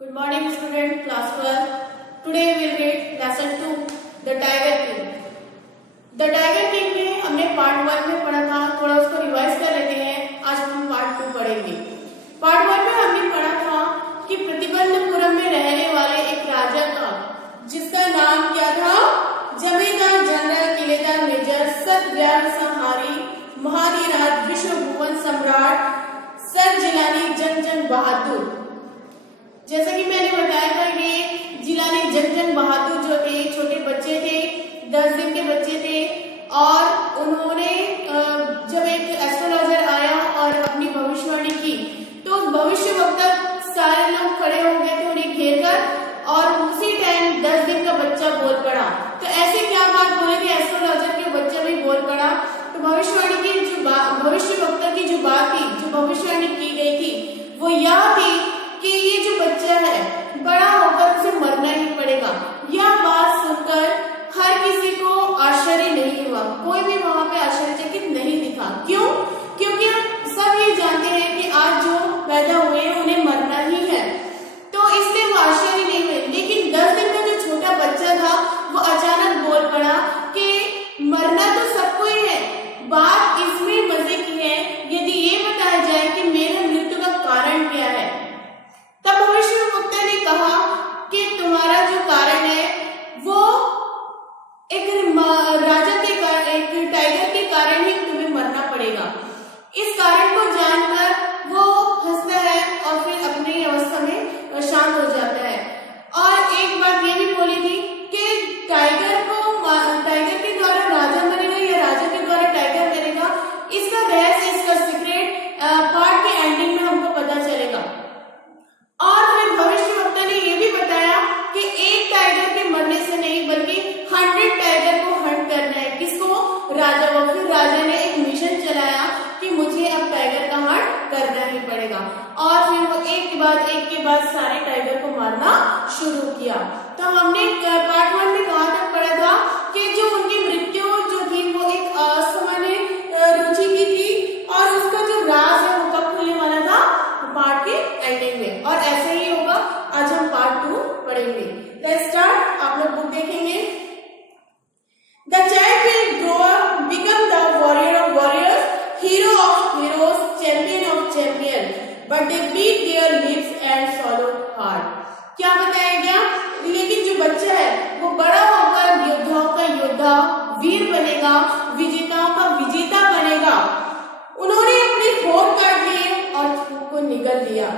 Good morning, student. Class 12. Today we will read lesson 2, The Tiger King. The Tiger King में हमने part 1 में पढ़ा था, थोड़ा उसको रिवाइज कर लेते हैं। आज हम पार्ट 2 पढ़ेंगे। पार्ट 1 में हमने पढ़ा था कि प्रतिबंधपुरम में रहने वाले एक राजा था, जिसका नाम क्या था? जमींदार जनरल किलेदार मेजर सतव्याग संहारी महाधिराज विश्व भुवन सम्राट सर जिलानी जंग बहादुर। जैसा कि मैंने बताया था, ये जिलानी जंग बहादुर जो थे, छोटे बच्चे थे, 10 दिन के बच्चे थे, और उन्होंने जब एक एस्ट्रोलॉजर आया और अपनी भविष्यवाणी की, तो उस भविष्यवक्ता सारे लोग खड़े हो गए थे उन्हें घेर कर, और उसी टाइम 10 दिन का बच्चा बोल पड़ा। तो ऐसे क्या बात बोले कि एस्ट्रोलॉजर के बच्चा भी बोल पड़ा। तो भविष्यवाणी की जो भविष्यवक्ता की जो बात थी, जो भविष्यवाणी की गई थी, वो यह थी कि ये जो बच्चा है बड़ा होकर उसे मरना ही पड़ेगा। यह बात सुनकर हर किसी को आश्चर्य नहीं हुआ, कोई भी वहां पे आश्चर्यचकित नहीं दिखा। क्यों? क्योंकि सब ये जानते हैं कि आज जो पैदा हुए उन्हें मरना ही है, तो इसलिए वो आश्चर्य नहीं हुए। लेकिन 10 दिन का जो छोटा बच्चा था वो अचानक बोल पड़ा कि मरना तो सबको ही है। बात इसमें मजे की है यदि ये बताया जाए कि मेरे मृत्यु का कारण क्या है। तब भविष्यवक्ता ने कहा कि तुम्हारा जो कारण है वो एक राजा के कारण, एक टाइगर के कारण ही तुम्हें मरना पड़ेगा। इस कारण को जानकर वो हंसता है और फिर अपनी अवस्था में शांत हो जाता है। और एक बात ये भी बोली थी कि टाइगर के द्वारा राजा मरेगा या राजा के द्वारा टाइगर मरेगा, इसका रहस्य, इसका सीक्रेट पार्ट के एंडिंग में हमको पता चलेगा। और फिर भविष्यवक्ता ने यह भी बताया कि एक टाइगर के मरने से नहीं बल्कि 100 टाइगर को हंट करना है। किसको? राजा को। फिर राजा ने एक मिशन चलाया कि मुझे अब टाइगर का हंट करना ही पड़ेगा, और फिर वो एक के बाद सारे टाइगर को मारना शुरू किया। तो हमने पार्ट 1 में कहाँ तक पढ़ा था कि जो उनकी मृत्यु जो थी वो एक असामान्य रुचि की थी, और उसका जो राज है वो कब खुलने वाला था? पार्ट के एंडिंग में। और ऐसे ही होगा, आज हम पार्ट 2 पढ़ेंगे। Let's start. आप लोग बुक देखेंगे। The child will grow up, become the warrior of warriors, hero of heroes, champion of champions, but they beat their lips and swallow hard. क्या बताया गया? लेकिन जो बच्चा है वो बड़ा होकर योद्धाओं का योद्धा, वीर बनेगा, विजेताओं का विजेता बनेगा। उन्होंने अपने होठ काट लिए और थूक को निगल लिया।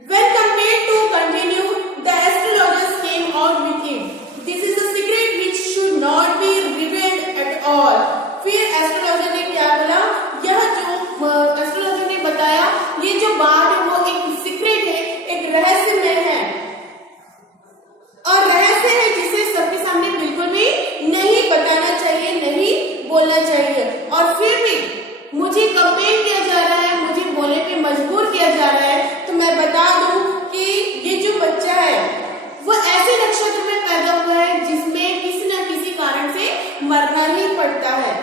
When compared to continue, the astrologers came out with him. This is a secret which should not be revealed at all. फिर एस्ट्रोलॉजर ने क्या बोला? यह जो एस्ट्रोलॉजर ने बताया, ये जो बात है वो एक सीक्रेट है, एक रहस्यमय है, और रहस्य है जिसे सबके सामने बिल्कुल भी नहीं बताना चाहिए, नहीं बोलना चाहिए। और फिर भी मुझे कंपेयर किया जा रहा है, मुझे बोलने पे मजबूर किया जा रहा है, तो मैं बता दूं कि ये जो बच्चा है वो ऐसे नक्षत्र में पैदा हुआ है जिसमें किसी न किसी कारण से मरना ही पड़ता है।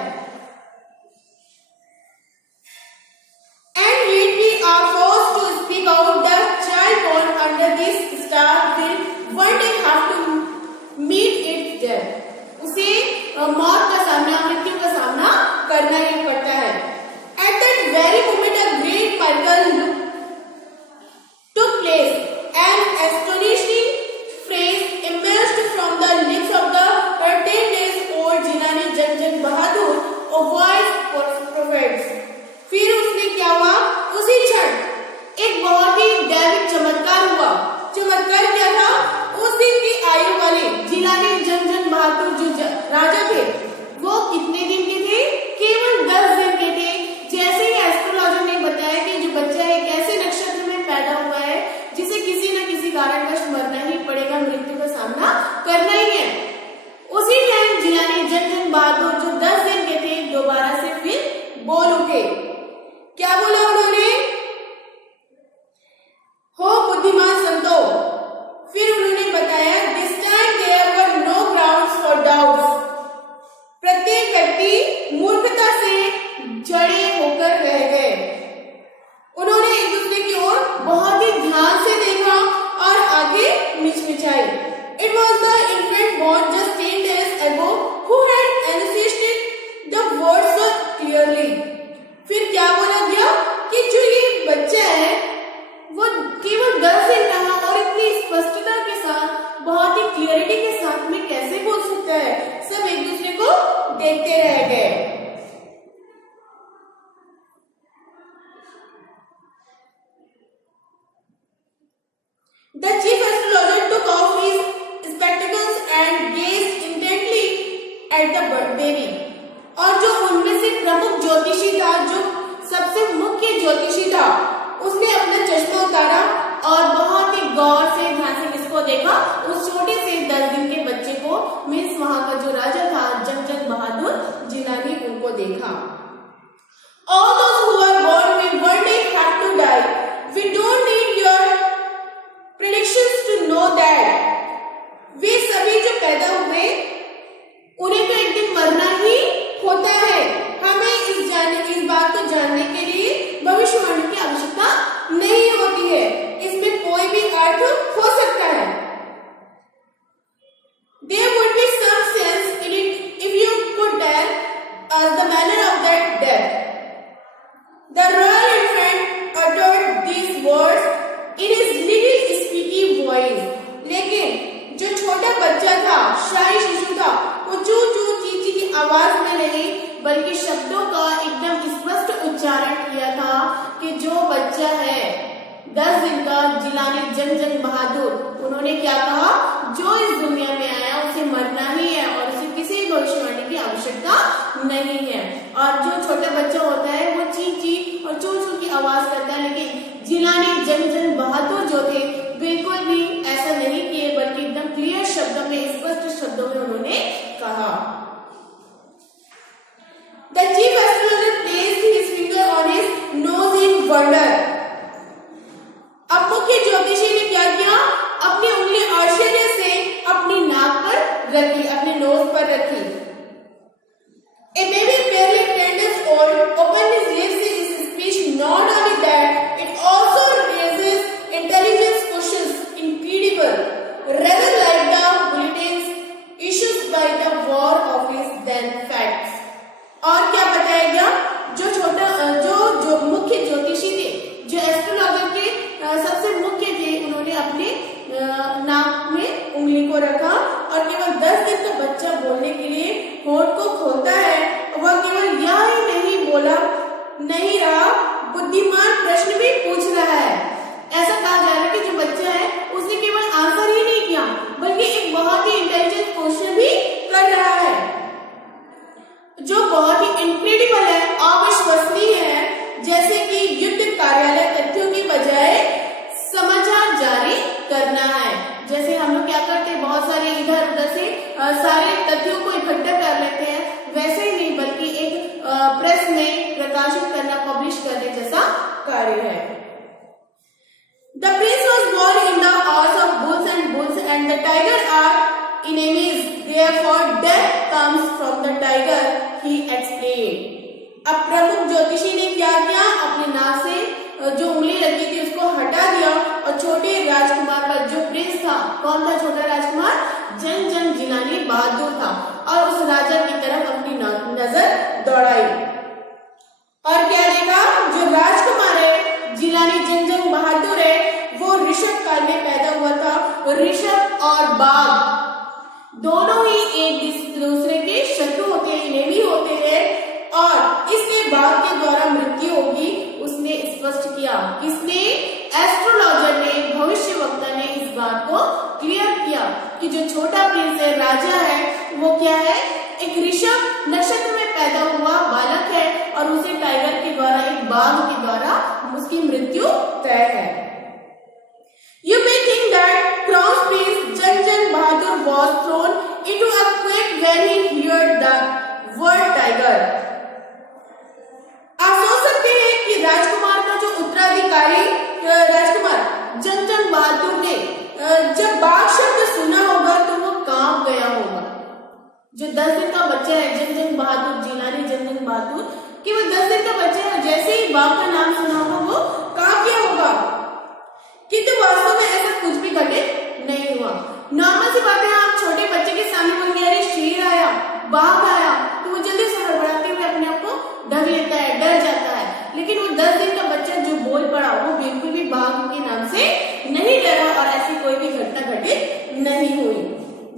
And yet we are forced to speak out. The child born under this The chief astrologer took off his spectacles and gazed intently at the baby. और जो उनमें से प्रमुख ज्योतिषी था, जो सबसे मुख्य ज्योतिषी था, उसने अपना चश्मा उतारा और बहुत ही गौर से ध्यान से किसको देखा? उस छोटे से 10 दिन के बच्चे को, मीन्स वहां का जो राजा था जंग बहादुर जिलानी, उनको देखा। All those who are born will one day have to die. We don't need your predictions to know that. वे सभी जो पैदा हुए उन्हें तो एक दिन मरना ही होता है। हमें इस बात को जानने के लिए भविष्यवाणी की आवश्यकता नहीं होती है। इसमें कोई भी अर्थ हो सकता है। There would be some sense in it if you could tell us the manner of that death. The royal infant uttered these words in his little squeaky voice. लेकिन जो छोटा बच्चा था, शाही शिशु था, वो चू चू ची ची की आवाज में नहीं बल्कि शब्दों का एकदम स्पष्ट उच्चारण किया था कि जो बच्चा है 10 दिन का जिलानी जंग बहादुर, उन्होंने क्या कहा? जो इस दुनिया में आया उसे मरना ही है और उसे किसी भविष्यवाणी की आवश्यकता नहीं है। और जो छोटा बच्चा होता है वो ची ची और चू चू की आवाज करता है, लेकिन जिलानी जंग बहादुर जो थे बिल्कुल भी ऐसा नहीं किए बल्कि एकदम क्लियर शब्दों में, स्पष्ट शब्दों में उन्होंने कहा। The chief astrologer placed his finger on his nose in wonder. अब मुख्य ज्योतिषी ने क्या किया? अपनी उंगली आश्चर्य से अपनी नाक पर रखी, अपने नोज पर रखी। A baby barely 10 years old opened his lips in his speech. Not only that, it also raises intelligence questions, incredible, rather like the bulletins issued by the War Office than facts. और क्या बताया गया? जो मुख्य ज्योतिषी थे, जो astrologer के सबसे मुख्य थे, उन्होंने अपने नाक में उंगली को रखा और केवल 10 दिन का बच्चा बोलने के लिए होठ को खोलता है। वह केवल यह ही नहीं रहा, बुद्धिमान प्रश्न भी पूछ रहा है। ऐसा कहा जा रहा है कि जो बच्चा है उसने केवल आंसर ही नहीं किया बल्कि एक बहुत ही इंटेलिजेंट क्वेश्चन भी कर रहा है, जो बहुत ही इनक्रेडिबल है, अविश्वसनीय है। जैसे कि युद्ध कार्यालय तथ्यों की बजाय समाचार जारी करना है। जैसे हम लोग क्या करते हैं, बहुत सारे इधर उधर से सारे तथ्यों को इकट्ठा कर लेते हैं, वैसे ही नहीं बल्कि एक प्रेस में प्रकाशित करना, पब्लिश करने जैसा कार्य है। The prince was born in the house of bulls and the tiger are enemies. Therefore, death comes from the tiger, he explained. अब प्रमुख ज्योतिषी ने क्या किया? अपने नाक से जो उंगली लगी थी उसको हटा दिया और छोटे राजकुमार पर, जो प्रिंस था, कौन था छोटा राजकुमार? जंग जिलानी बहादुर था, और उस राजा की तरफ अपनी नजर दौड़ाई और क्या देखा? जो राजकुमार है जिलानी जंग बहादुर है, वो ऋषभ काल में पैदा हुआ था। ऋषभ और बाघ दोनों ही एक दूसरे के शत्रु होते हैं, एनिमी होते हैं, और इसके बाघ के द्वारा मृत्यु होगी, उसने स्पष्ट किया। किसने? एस्ट्रोलॉजर ने, भविष्यवक्ता ने इस बात को क्लियर किया कि जो छोटा प्रिंस है, राजा है, वो क्या है? एक ऋषभ नक्षत्र में पैदा हुआ बालक है और उसे टाइगर के द्वारा, एक बाघ के द्वारा उसकी मृत्यु तय है। You may think that Crown Prince Jang Bahadur was thrown into a quake when he heard the word tiger. आप सोच सकते हैं कि राजकुमार का जो उत्तराधिकारी राजकुमार जंग बहादुर ने जब बाघ शब्द सुना होगा तो वो कांप गया होगा। जो 10 दिन का बच्चा है जंग बहादुर, जिलानी जंग बहादुर, केवल 10 दिन का बच्चा है, जैसे ही बाघ का नाम सुना होगा वो कांप गया होगा। किंतु वास्तव में ऐसा कुछ भी घटित नहीं हुआ। नॉर्मल सी बात है, आप छोटे बच्चे के सामने बोलेंगे अरे शेर आया, बाघ आया, तो वो जल्दी से हड़बड़ाते हुए अपने आप को ढक लेता है, डर जाता है। लेकिन वो 10 दिन का बच्चा जो बोल पड़ा वो बिल्कुल भी बाघ के नाम से नहीं डरा और ऐसी कोई भी घटना घटित नहीं हुई।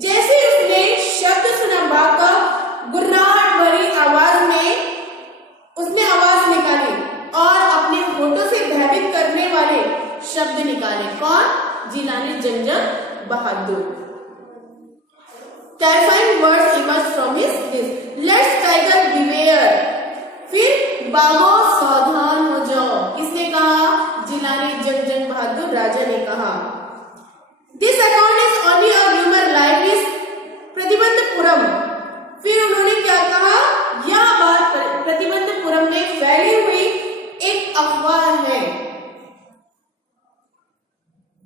जैसे उसने शब्द सुना बाघ का, गुर्राहट भरी आवाज में उसने आवाज निकाली और अपने होठों से जिलानी जंग बहादुर। Terrifying words emerged from his lips. Let's tiger beware. फिर बाघो सावधान हो जाओ, किसने कहा? जिलानी जंग बहादुर राजा ने कहा। This account is only a rumor like this Pratibandapuram. फिर उन्होंने क्या कहा? यह बात प्रतिबंधपुरम में फैली हुई एक अफवाह है।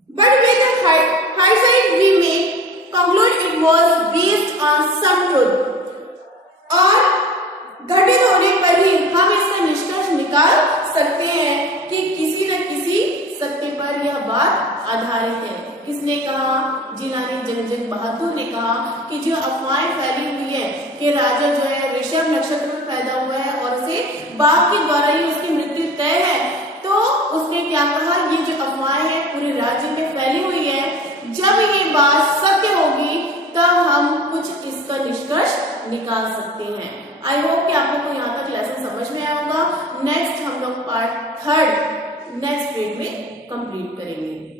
But with the hindsight we may conclude it was based on some truth। और घटित होने पर ही हम इसका निष्कर्ष निकाल सकते हैं कि किसी न किसी सत्य पर यह बात आधारित है। किसने कहा? जिलानी जंग बहादुर ने कहा कि जो अफवाहें फैली हुई है कि राजा जो है ऋषभ नक्षत्र में पैदा हुआ है और उसे बाघ के द्वारा ही उसकी मृत्यु तय है, तो उसने क्या कहा? ये जो अफवाहें हैं पूरे राज्य में फैली हुई है, जब ये बात सत्य होगी तब हम कुछ इसका निष्कर्ष निकाल सकते हैं। आई होप कि आप लोग को यहाँ तक लेसन समझ में आया होगा। नेक्स्ट हम लोग पार्ट 3 नेक्स्ट पीरियड में कंप्लीट करेंगे।